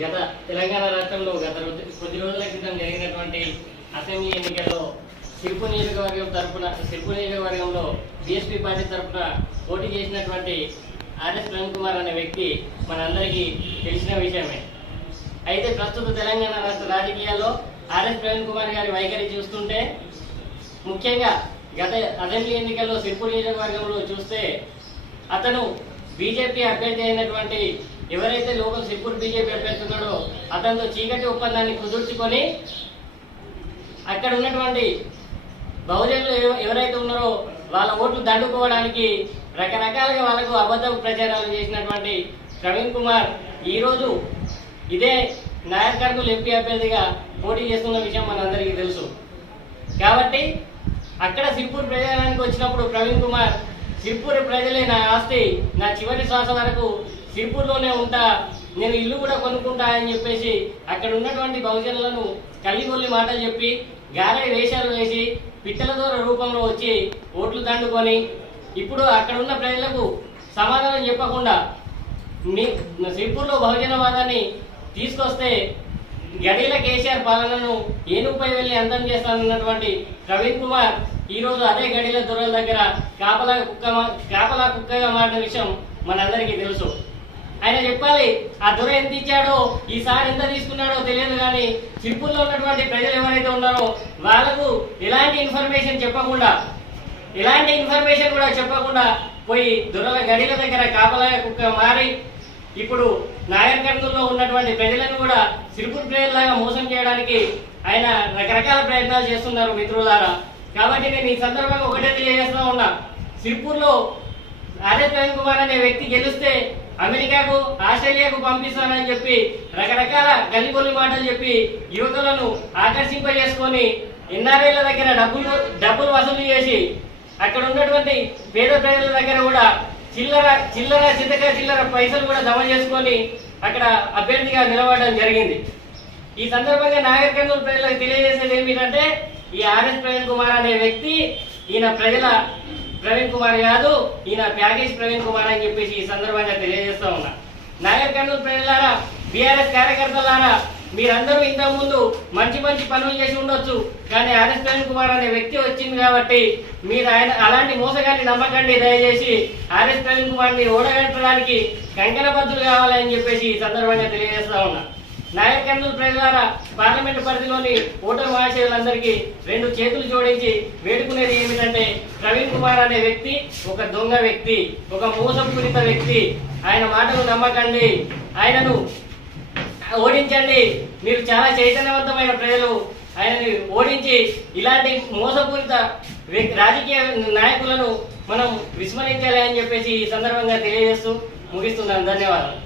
గత తెలంగాణ రాష్ట్రంలో కొద్ది రోజుల క్రితం జరిగినటువంటి అసెంబ్లీ ఎన్నికల్లో సిర్పూర్ నియోజకవర్గంలో బీఎస్పీ పార్టీ తరఫున పోటీ చేసినటువంటి ఆర్ఎస్ ప్రవీణ్ కుమార్ అనే వ్యక్తి మనందరికీ తెలిసిన విషయమే. అయితే ప్రస్తుత తెలంగాణ రాష్ట్ర రాజకీయాల్లో ఆర్ఎస్ ప్రవీణ్ కుమార్ గారి వైఖరి చూస్తుంటే, ముఖ్యంగా గత అసెంబ్లీ ఎన్నికల్లో సిర్పూర్ నియోజకవర్గంలో చూస్తే అతను బీజేపీ అభ్యర్థి అయినటువంటి ఎవరైతే లోకల్ సిర్పూర్ బీజేపీ అభ్యర్థి ఉన్నాడో అతనితో చీకటి ఒప్పందాన్ని కుదుర్చుకొని అక్కడ ఉన్నటువంటి బహుజనులు ఎవరైతే ఉన్నారో వాళ్ళ ఓట్లు దండుకోవడానికి రకరకాలుగా వాళ్ళకు అబద్ధ ప్రచారాలు చేసినటువంటి ప్రవీణ్ కుమార్ ఈరోజు ఇదే నాయర్ కర్నూలు ఎంపీ అభ్యర్థిగా పోటీ చేస్తున్న విషయం మనందరికీ తెలుసు. కాబట్టి అక్కడ సిర్పూర్ ప్రచారానికి వచ్చినప్పుడు ప్రవీణ్ కుమార్ సిర్పూర్ ప్రజలే నా ఆస్తి, నా చివరి శ్వాస వరకు సిర్పూర్లోనే ఉంటా, నేను ఇల్లు కూడా కొనుక్కుంటా అని చెప్పేసి అక్కడ ఉన్నటువంటి బహుజనులను కల్లిగొల్లి మాటలు చెప్పి గాలి వేషాలు వేసి పిట్టల దూర రూపంలో వచ్చి ఓట్లు దండుకొని ఇప్పుడు అక్కడ ఉన్న ప్రజలకు సమాధానం చెప్పకుండా సిర్పూర్లో బహుజనవాదాన్ని తీసుకొస్తే గడిల కేసీఆర్ పాలనను ఏనుగుపై వెళ్లి అంతం చేస్తానన్నటువంటి ప్రవీణ్ కుమార్ ఈరోజు అదే గడిల దొరల దగ్గర కాపలా కుక్కగా మారిన విషయం మనందరికీ తెలుసు. ఆయన చెప్పాలి, ఆ దొర ఎంత ఇచ్చాడో ఈసారి ఎంత తీసుకున్నాడో తెలియదు, కానీ సిర్పూర్లో ఉన్నటువంటి ప్రజలు ఎవరైతే ఉన్నారో వాళ్ళకు ఎలాంటి ఇన్ఫర్మేషన్ కూడా చెప్పకుండా పోయి దొరల గడిల దగ్గర కాపలా కుక్క మారి ఇప్పుడు నాయర్ కర్నూలులో ఉన్నటువంటి ప్రజలను కూడా సిర్పూర్ ప్రజల్లాగా మోసం చేయడానికి ఆయన రకరకాల ప్రయత్నాలు చేస్తున్నారు మిత్రులారా. కాబట్టి నేను ఈ సందర్భంగా ఒకటే తెలియజేస్తా ఉన్నా, సిర్పూర్లో ఆర్ఎస్ ప్రవీణ్ కుమార్ అనే వ్యక్తి గెలిస్తే అమెరికాకు ఆస్ట్రేలియాకు పంపిస్తానని చెప్పి రకరకాల గల్లిగొల్లి మాటలు చెప్పి యువకులను ఆకర్షింపజేసుకొని ఎన్ఆర్ఐల దగ్గర డబ్బులు వసూలు చేసి అక్కడ ఉన్నటువంటి పేద ప్రజల దగ్గర కూడా చిల్లర పైసలు కూడా జమ చేసుకొని అక్కడ అభ్యర్థిగా నిలబడడం జరిగింది. ఈ సందర్భంగా నాగర్ కర్నూలు ప్రజలకు తెలియజేసేది ఏమిటంటే, ఈ ఆర్ఎస్ ప్రవీణ్ కుమార్ అనే వ్యక్తి ఈయన ప్రజల ప్రవీణ్ కుమార్ కాదు, ఈయన ప్యాకేజ్ ప్రవీణ్ కుమార్ అని చెప్పేసి ఈ సందర్భంగా తెలియజేస్తా ఉన్నా. నాగర్ కర్నూలు ప్రజలారా, బీఆర్ఎస్ కార్యకర్తలారా, మీరందరూ ఇంతకుముందు మంచి పనులు చేసి ఉండొచ్చు, కానీ ఆర్ఎస్ ప్రవీణ్ కుమార్ అనే వ్యక్తి వచ్చింది కాబట్టి మీరు ఆయన అలాంటి మోసగాన్ని నమ్మకండి. దయచేసి ఆర్ఎస్ ప్రవీణ్ కుమార్ ని ఓడగట్టడానికి కంకణబద్దులు కావాలని చెప్పేసి ఈ సందర్భంగా తెలియజేస్తా ఉన్నా. నాయర్ కర్నూలు ప్రజలారా, పార్లమెంటు పరిధిలోని ఓటర్ మహాశయులందరికీ 2 చేతులు జోడించి వేడుకునేది ఏమిటంటే, ప్రవీణ్ కుమార్ అనే వ్యక్తి ఒక దొంగ వ్యక్తి, ఒక మోసపూరిత వ్యక్తి. ఆయన మాటలు నమ్మకండి, ఆయనను ఓడించండి. మీరు చాలా చైతన్యవంతమైన ప్రజలు, ఆయనని ఓడించి ఇలాంటి మోసపూరిత రాజకీయ నాయకులను మనం విస్మరించాలి అని చెప్పేసి ఈ సందర్భంగా తెలియజేస్తూ ముగిస్తున్నాను. ధన్యవాదాలు.